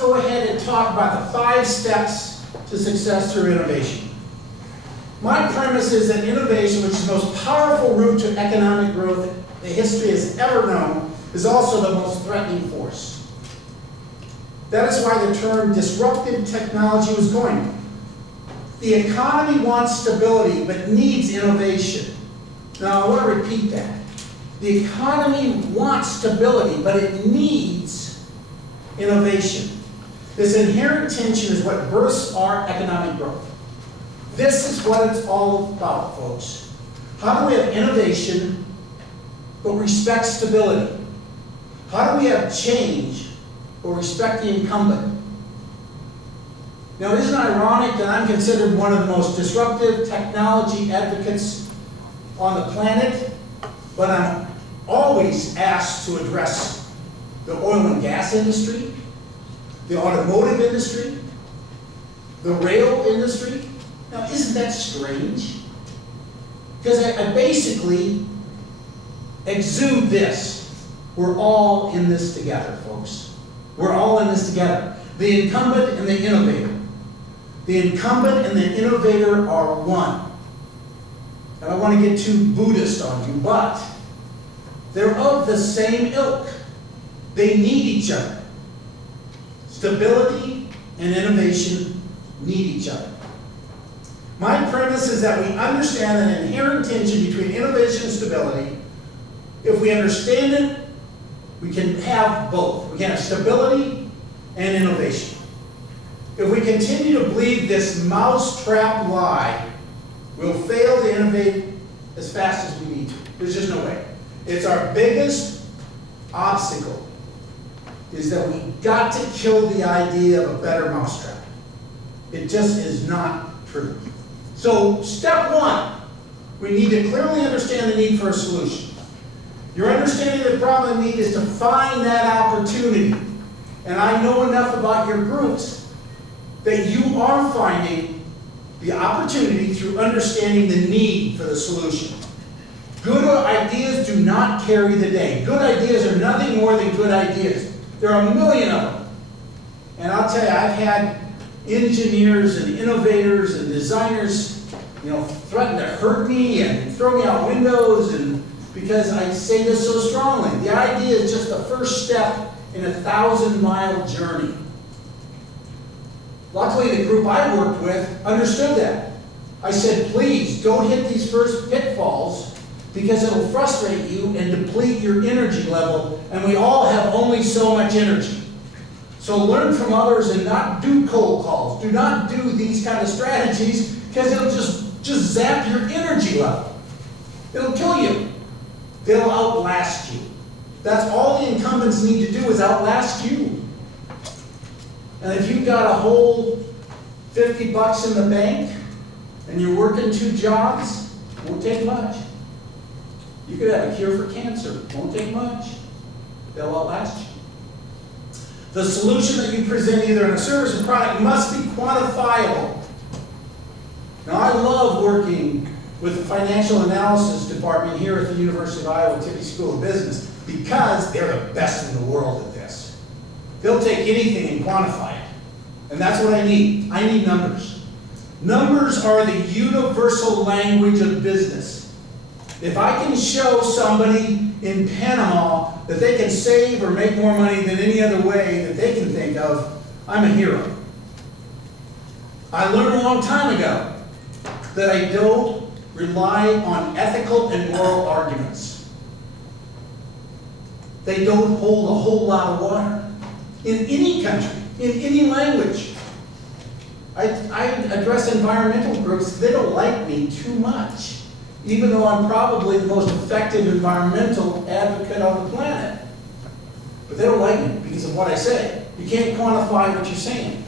go ahead and talk about the 5 steps to success through innovation. My premise is that innovation, which is the most powerful route to economic growth the history has ever known, is also the most threatening force. That is why the term disruptive technology was coined. The economy wants stability, but needs innovation. Now, I want to repeat that. The economy wants stability, but it needs innovation. This inherent tension is what births our economic growth. This is what it's all about, folks. How do we have innovation, but respect stability? How do we have change, but respect the incumbent? Now, isn't it ironic that I'm considered one of the most disruptive technology advocates on the planet, but I'm always asked to address the oil and gas industry, the automotive industry, the rail industry? Now, isn't that strange? Because I basically exude this. We're all in this together, folks. We're all in this together. The incumbent and the innovator. The incumbent and the innovator are one. And I want to get too Buddhist on you, but they're of the same ilk. They need each other. Stability and innovation need each other. My premise is that we understand an inherent tension between innovation and stability. If we understand it, we can have both. We can have stability and innovation. If we continue to believe this mousetrap lie, we'll fail to innovate as fast as we need to. There's just no way. It's our biggest obstacle, is that we got to kill the idea of a better mousetrap. It just is not true. So, step 1, we need to clearly understand the need for a solution. Your understanding of the problem and need is to find that opportunity. And I know enough about your groups that you are finding the opportunity through understanding the need for the solution. Good ideas do not carry the day. Good ideas are nothing more than good ideas. There are a million of them. And I'll tell you, I've had engineers and innovators and designers, threaten to hurt me and throw me out windows, and because I say this so strongly. The idea is just the first step in a 1,000-mile journey. Luckily, the group I worked with understood that. I said, please, don't hit these first pitfalls because it'll frustrate you and deplete your energy level, and we all have only so much energy. So learn from others and not do cold calls. Do not do these kind of strategies because it'll just zap your energy level. It'll kill you. They'll outlast you. That's all the incumbents need to do is outlast you. And if you've got a whole $50 in the bank and you're working 2 jobs, it won't take much. You could have a cure for cancer. It won't take much. They'll outlast you. The solution that you present, either in a service or product, must be quantifiable. Now, I love working with the financial analysis department here at the University of Iowa Tippy School of Business because they're the best in the world at this. They'll take anything and quantify it. And that's what I need. I need numbers. Numbers are the universal language of business. If I can show somebody in Panama that they can save or make more money than any other way that they can think of, I'm a hero. I learned a long time ago that I don't rely on ethical and moral arguments. They don't hold a whole lot of water. In any country, in any language. I address environmental groups, they don't like me too much, even though I'm probably the most effective environmental advocate on the planet. But they don't like me because of what I say. You can't quantify what you're saying.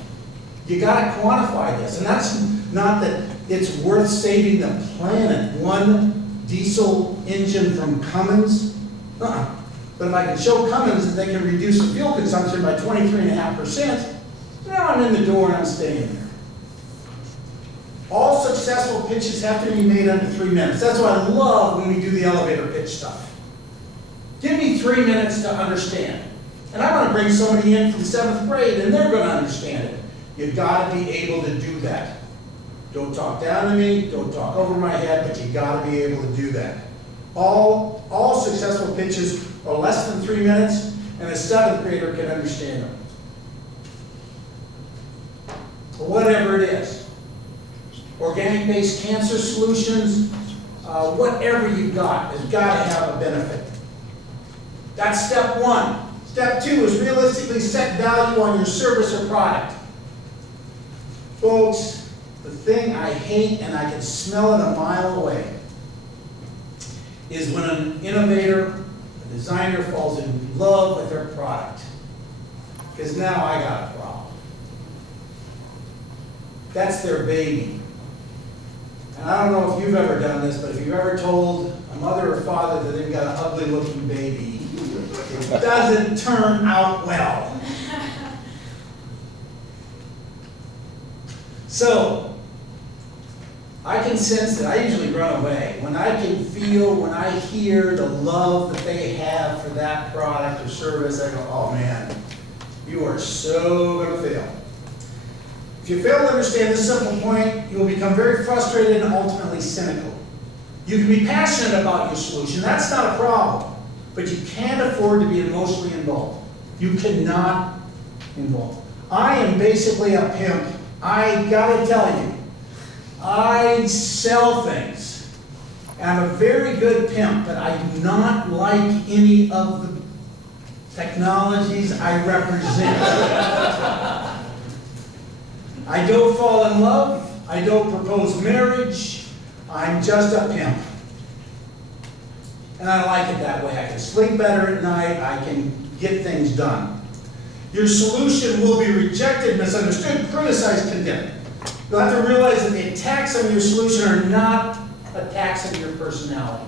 You got to quantify this. And that's not that it's worth saving the planet. 1 diesel engine from Cummins. But if I can show Cummins that they can reduce the fuel consumption by 23.5%, now I'm in the door and I'm staying there. All successful pitches have to be made under 3 minutes. That's why I love when we do the elevator pitch stuff. Give me 3 minutes to understand. And I want to bring somebody in from 7th grade and they're going to understand it. You've got to be able to do that. Don't talk down to me, don't talk over my head, but you've got to be able to do that. All successful pitches are less than 3 minutes, and a 7th grader can understand them. Whatever it is. Organic-based cancer solutions, whatever you've got has got to have a benefit. That's step one. Step two is realistically set value on your service or product. Folks, the thing I hate, and I can smell it a mile away, is when an innovator, a designer falls in love with their product. Because now I got a problem. That's their baby. And I don't know if you've ever done this, but if you've ever told a mother or father that they've got an ugly looking baby, it doesn't turn out well. So, I can sense that. I usually run away. When I can feel, when I hear the love that they have for that product or service, I go, oh man, you are so going to fail. If you fail to understand this simple point, you will become very frustrated and ultimately cynical. You can be passionate about your solution, that's not a problem, but you can't afford to be emotionally involved. You cannot involve. I am basically a pimp. I gotta tell you, I sell things. I'm a very good pimp, but I do not like any of the technologies I represent. I don't fall in love. I don't propose marriage. I'm just a pimp. And I like it that way. I can sleep better at night. I can get things done. Your solution will be rejected, misunderstood, criticized, condemned. You'll have to realize that the attacks on your solution are not attacks on your personality.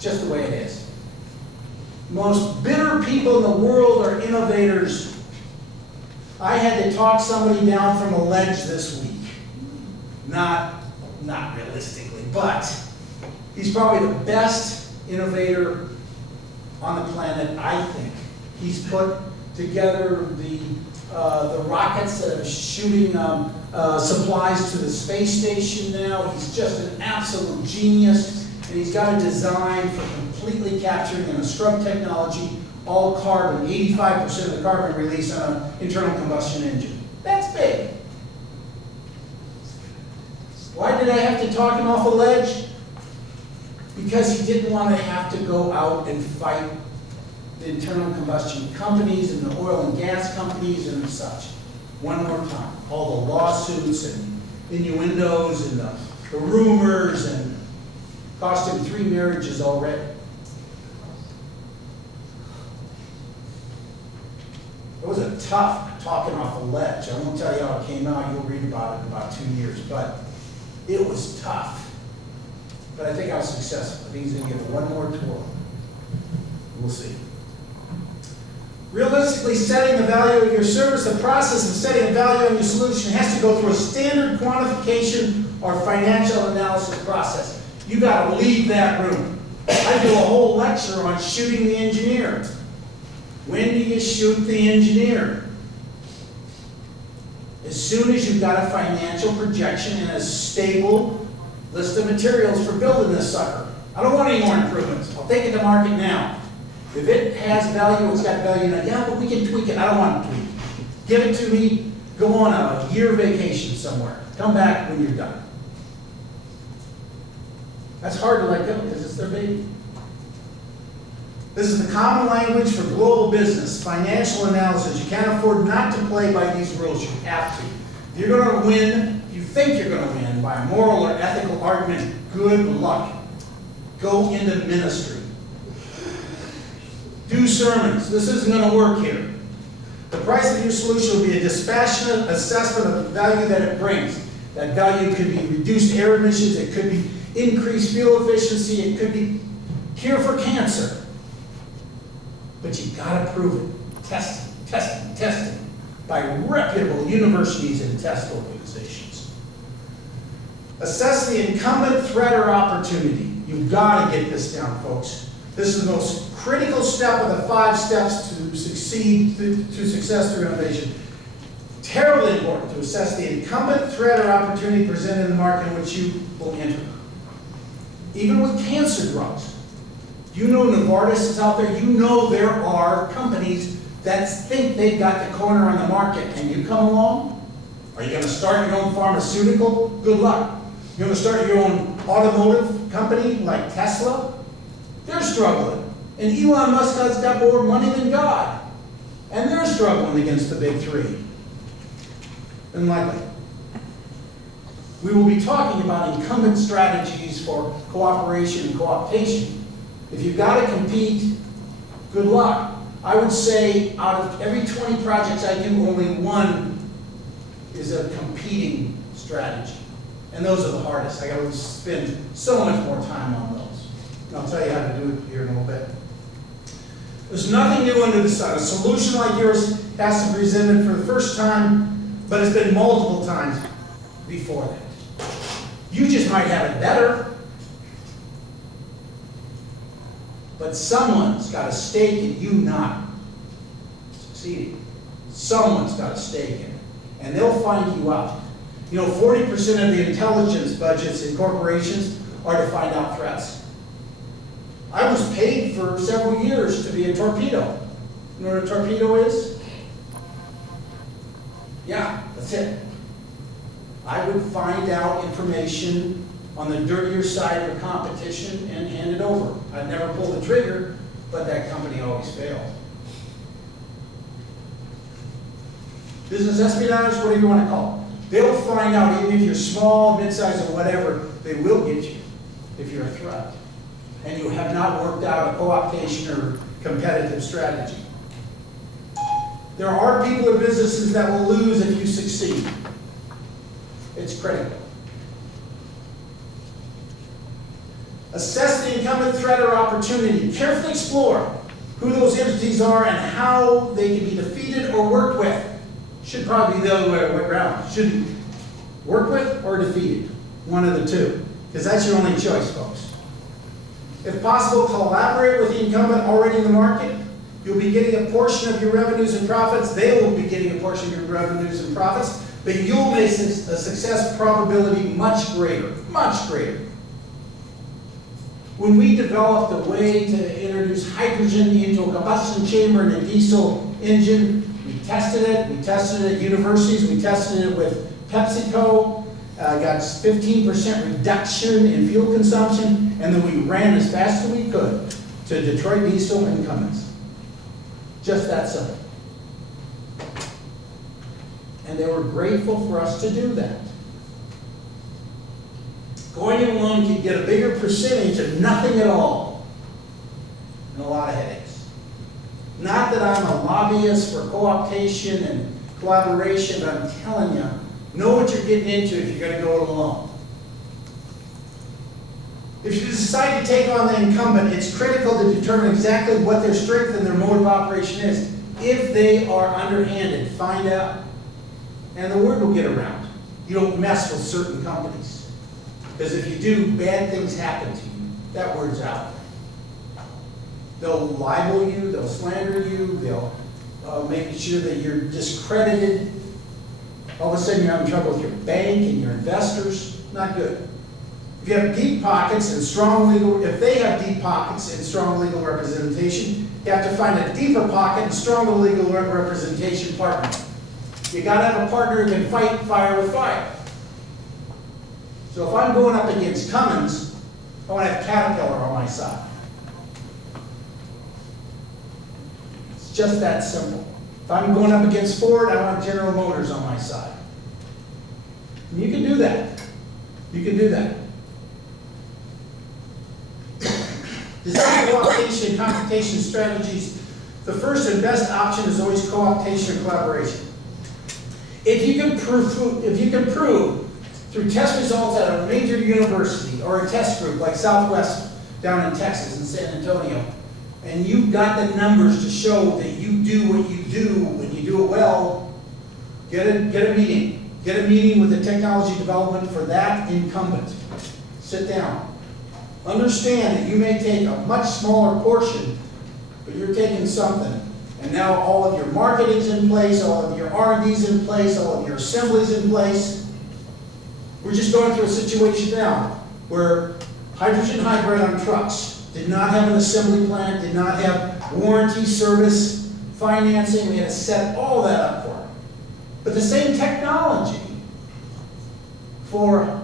Just the way it is. Most bitter people in the world are innovators. I had to talk somebody down from a ledge this week. Not realistically, but he's probably the best innovator on the planet, I think. He's put together the rockets that are shooting supplies to the space station now. He's just an absolute genius, and he's got a design for completely capturing in a scrub technology all carbon, 85% of the carbon release on an internal combustion engine. That's big. Why did I have to talk him off a ledge? Because he didn't want to have to go out and fight the internal combustion companies and the oil and gas companies and such. One more time. All the lawsuits and innuendos and the rumors, and cost him 3 marriages already. It was a tough talking off a ledge. I won't tell you how it came out. You'll read about it in about 2 years. But it was tough. But I think I was successful. I think he's going to give it one more tour. We'll see. Realistically, setting the value of your service, the process of setting a value on your solution has to go through a standard quantification or financial analysis process. You got to leave that room. I do a whole lecture on shooting the engineer. When do you shoot the engineer? As soon as you've got a financial projection and a stable list of materials for building this sucker. I don't want any more improvements. I'll take it to market now. If it has value, it's got value now. Yeah, but we can tweak it. I don't want to tweak. Give it to me. Go on a year vacation somewhere. Come back when you're done. That's hard to let go because it's their baby. This is the common language for global business, financial analysis. You can't afford not to play by these rules. You have to. If you're going to win, you think you're going to win by a moral or ethical argument, good luck. Go into ministry. Do sermons. This isn't going to work here. The price of your solution will be a dispassionate assessment of the value that it brings. That value could be reduced air emissions, it could be increased fuel efficiency, it could be cure for cancer. But you've got to prove it. Testing by reputable universities and test organizations. Assess the incumbent threat or opportunity. You've got to get this down, folks. This is the most critical step of the 5 steps to success through innovation. Terribly important to assess the incumbent threat or opportunity presented in the market in which you will enter. Even with cancer drugs, you know Novartis is out there, you know there are companies that think they've got the corner on the market, and you come along? Are you going to start your own pharmaceutical? Good luck. You're going to start your own automotive company like Tesla? They're struggling. And Elon Musk has got more money than God. And they're struggling against the big 3. Unlikely. We will be talking about incumbent strategies for cooperation and cooptation. If you've got to compete, good luck. I would say out of every 20 projects I do, only 1 is a competing strategy. And those are the hardest. I got to spend so much more time on those. And I'll tell you how to do it here in a little bit. There's nothing new under the sun. A solution like yours has to be presented for the first time, but it's been multiple times before that. You just might have it better, but someone's got a stake in you not succeeding. Someone's got a stake in it, and they'll find you out. You know, 40% of the intelligence budgets in corporations are to find out threats. I was paid for several years to be a torpedo. You know what a torpedo is? Yeah, that's it. I would find out information on the dirtier side of a competition and hand it over. I'd never pull the trigger, but that company always failed. Business espionage, whatever you want to call it. They'll find out, even if you're small, mid-sized, or whatever, they will get you if you're a threat. And you have not worked out a co-optation or competitive strategy. There are people or businesses that will lose if you succeed. It's critical. Assess the incumbent threat or opportunity. Carefully explore who those entities are and how they can be defeated or worked with. Should probably be the other way around. Should work with or defeated. One of the two. Because that's your only choice, folks. If possible, collaborate with the incumbent already in the market. You'll be getting a portion of your revenues and profits. They will be getting a portion of your revenues and profits. But you'll make a success probability much greater. Much greater. When we developed a way to introduce hydrogen into a combustion chamber in a diesel engine, we tested it. We tested it at universities. We tested it with PepsiCo. Got 15% reduction in fuel consumption, and then we ran as fast as we could to Detroit Diesel and Cummins. Just that simple. And they were grateful for us to do that. Going it alone can get a bigger percentage of nothing at all and a lot of headaches. Not that I'm a lobbyist for co-optation and collaboration, but I'm telling you, know what you're getting into if you're going to go it alone. If you decide to take on the incumbent, it's critical to determine exactly what their strength and their mode of operation is. If they are underhanded, find out. And the word will get around. You don't mess with certain companies. Because if you do, bad things happen to you. That word's out. They'll libel you, they'll slander you, they'll make sure that you're discredited. All of a sudden you're having trouble with your bank and your investors. Not good. If you have deep pockets and strong legal, if they have deep pockets and strong legal representation, you have to find a deeper pocket and stronger legal representation partner. You got to have a partner who can fight fire with fire. So if I'm going up against Cummins, I want to have Caterpillar on my side. It's just that simple. If I'm going up against Ford, I want General Motors on my side. And you can do that. You can do that. Design co-optation and computation strategies. The first and best option is always co-optation or collaboration. If you can prove through test results at a major university or a test group like Southwest down in Texas and San Antonio, and you've got the numbers to show that you do what you do when you do it well, get a meeting. Get a meeting with the technology development for that incumbent. Sit down. Understand that you may take a much smaller portion, but you're taking something. And now all of your marketing's in place, all of your R&D's in place, all of your assembly's in place. We're just going through a situation now where hydrogen hybrid on trucks did not have an assembly plant, did not have warranty, service, financing. We had to set all that up for it. But the same technology for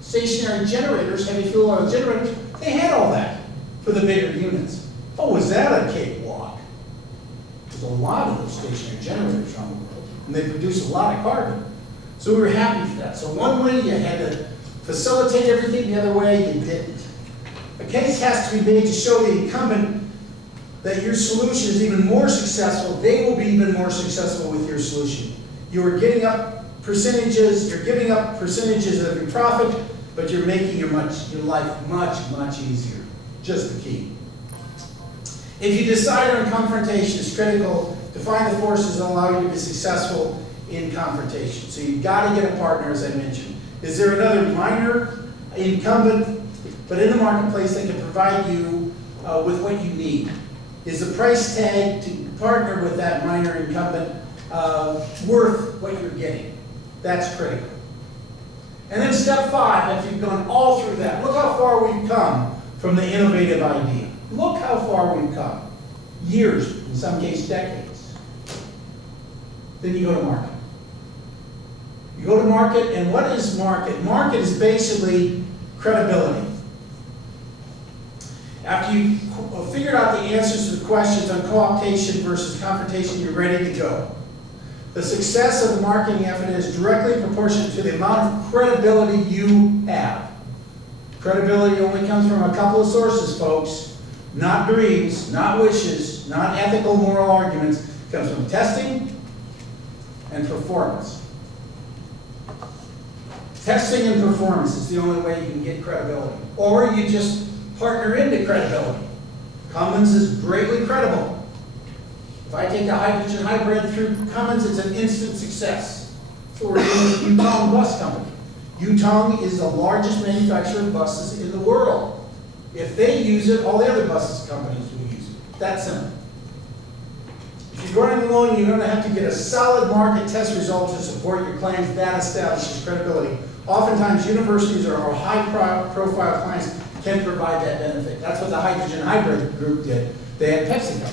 stationary generators, heavy fuel oil generators, they had all that for the bigger units. Oh, was that a cakewalk? There's a lot of those stationary generators around the world, and they produce a lot of carbon. So we were happy for that. So one way you had to facilitate everything, the other way you didn't. A case has to be made to show the incumbent that your solution is even more successful. They will be even more successful with your solution. You are giving up percentages, you're giving up percentages of your profit, but you're making your life much easier. Just the key. If you decide on confrontation, it's critical to find the forces that allow you to be successful in confrontation. So you've got to get a partner, as I mentioned. Is there another minor incumbent, but in the marketplace that can provide you with what you need? Is the price tag to partner with that minor incumbent worth what you're getting? That's critical. And then step 5, if you've gone all through that, look how far we've come from the innovative idea. Look how far we've come. Years, in some cases decades. Then you go to market. You go to market, and what is market? Market is basically credibility. After you've figured out the answers to the questions on co-optation versus confrontation, you're ready to go. The success of the marketing effort is directly proportionate to the amount of credibility you have. Credibility only comes from a couple of sources, folks. Not dreams, not wishes, not ethical, moral arguments. It comes from testing and performance. Testing and performance is the only way you can get credibility. Or you just partner into credibility. Cummins is greatly credible. If I take a hydrogen hybrid through Cummins, it's an instant success. So we're doing with Yutong Bus Company. Yutong is the largest manufacturer of buses in the world. If they use it, all the other buses companies will use it. That's simple. If you're going alone, you're going to have to get a solid market test result to support your claims. That establishes credibility. Oftentimes, universities or high-profile clients can provide that benefit. That's what the hydrogen hybrid group did. They had PepsiCo.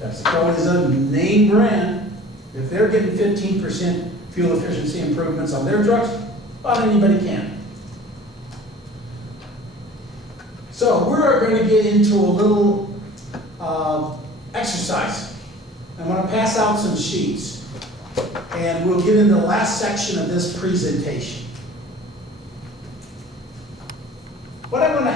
PepsiCo is a name brand. If they're getting 15% fuel efficiency improvements on their trucks, about anybody can. So we're going to get into a little exercise. I want to pass out some sheets, and we'll get into the last section of this presentation. What I'm going to